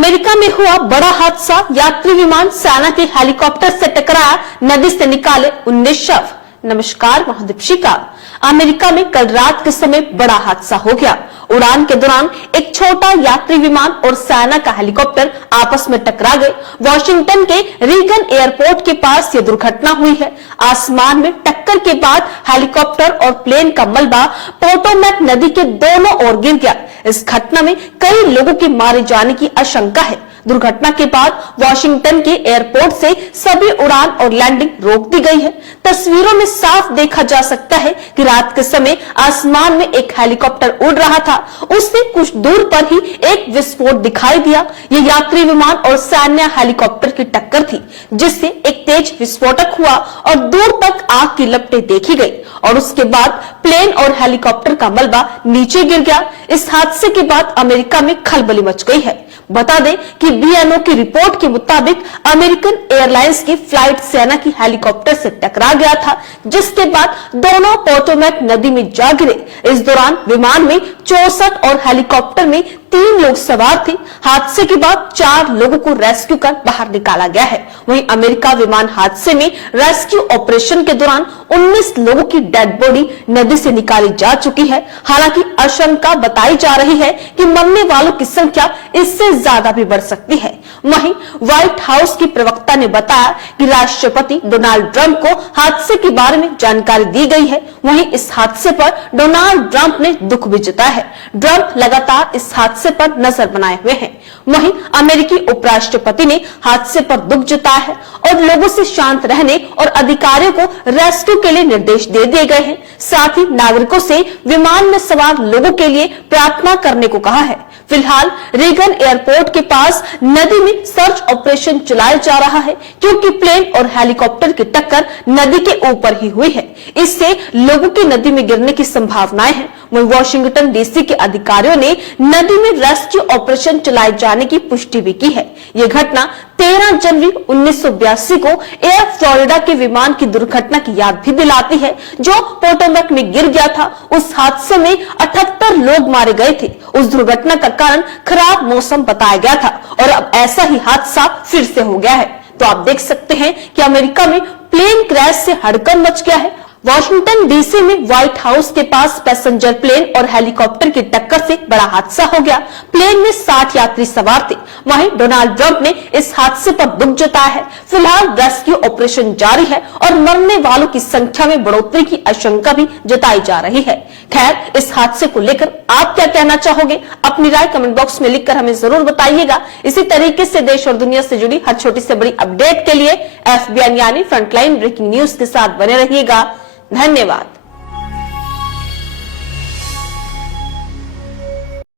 America में हुआ बड़ा हादसा, यात्री विमान सेना के हेलीकॉप्टर से टकराया, नदी से निकाले 19 शव। नमस्कार, मैं दीपिका। अमेरिका में कल रात के समय बड़ा हादसा हो गया। उड़ान के दौरान एक छोटा यात्री विमान और सेना का हेलीकॉप्टर आपस में टकरा गए। वॉशिंगटन के रीगन एयरपोर्ट के पास यह दुर्घटना हुई है। आसमान में टक्कर के बाद हेलीकॉप्टर और प्लेन का मलबा पोटोमैक नदी के दोनों ओर गिर गया। इस घटना में कई लोगों के मारे जाने की आशंका है। दुर्घटना के बाद वॉशिंगटन के एयरपोर्ट से सभी उड़ान और लैंडिंग रोक दी गई है। तस्वीरों में साफ देखा जा सकता है कि रात के समय आसमान में एक हेलीकॉप्टर उड़ रहा था। उससे कुछ दूर पर ही एक विस्फोट दिखाई दिया। ये यात्री विमान और सैन्य हेलीकॉप्टर की टक्कर थी, जिससे एक तेज विस्फोटक हुआ और दूर तक आग की लपटें देखी गई और उसके बाद प्लेन और हेलीकॉप्टर का मलबा नीचे गिर गया। इस हादसे के बाद अमेरिका में खलबली मच गई है। बता दें कि बीएनओ की रिपोर्ट के मुताबिक अमेरिकन एयरलाइंस की फ्लाइट सेना की हेलीकॉप्टर से टकरा गया था, जिसके बाद दोनों पोटोमैक नदी में जा गिरे। इस दौरान विमान में 64 और हेलीकॉप्टर में 3 लोग सवार थे। हादसे के बाद 4 लोगों को रेस्क्यू कर बाहर निकाला गया है। वहीं अमेरिका विमान हादसे में रेस्क्यू ऑपरेशन के दौरान 19 लोगों की डेड बॉडी नदी से निकाली जा चुकी है। हालांकि आशंका बताई जा रही है कि मरने वालों की संख्या इससे ज्यादा भी बढ़ सकती है। वहीं व्हाइट हाउस की प्रवक्ता ने बताया कि राष्ट्रपति डोनाल्ड ट्रंप को हादसे के बारे में जानकारी दी गई है। वहीं इस हादसे पर डोनाल्ड ट्रंप ने दुख भी जताया है। ट्रंप लगातार इस हादसे पर नजर बनाए हुए हैं। वहीं अमेरिकी उपराष्ट्रपति ने हादसे पर दुख जताया है और लोगों से शांत रहने और अधिकारियों को रेस्क्यू के लिए निर्देश दे दिए गए हैं। साथ ही नागरिकों से विमान में सवार लोगों के लिए प्रार्थना करने को कहा है। फिलहाल रीगन एयरपोर्ट के पास नदी में सर्च ऑपरेशन चलाया जा रहा है, क्योंकि प्लेन और हेलीकॉप्टर की टक्कर नदी के ऊपर ही हुई है। इससे लोगों की नदी में गिरने की संभावनाएं हैं। वहीं वॉशिंगटन डीसी के अधिकारियों ने नदी में रेस्क्यू ऑपरेशन चलाए जाने की पुष्टि भी की है। यह घटना 13 जनवरी 1982 को एयर फ्लोरिडा के विमान की दुर्घटना की याद भी दिलाती है, जो पोटोमैक में गिर गया था। उस हादसे में 78 लोग मारे गए थे। उस दुर्घटना का कारण खराब मौसम बताया गया था और अब ऐसा ही हादसा फिर से हो गया है। तो आप देख सकते हैं कि अमेरिका में प्लेन क्रैश से हड़कंप मच गया है। वॉशिंगटन डीसी में व्हाइट हाउस के पास पैसेंजर प्लेन और हेलीकॉप्टर की टक्कर से बड़ा हादसा हो गया। प्लेन में 60 यात्री सवार थे। वहीं डोनाल्ड ट्रंप ने इस हादसे पर दुख जताया है। फिलहाल रेस्क्यू ऑपरेशन जारी है और मरने वालों की संख्या में बढ़ोतरी की आशंका भी जताई जा रही है। खैर, इस हादसे को लेकर आप क्या कहना चाहोगे? अपनी राय कमेंट बॉक्स में लिखकर हमें जरूर बताइएगा। इसी तरीके से देश और दुनिया से जुड़ी हर छोटी से बड़ी अपडेट के लिए FBN यानी फ्रंटलाइन ब्रेकिंग न्यूज के साथ बने रहिएगा। धन्यवाद।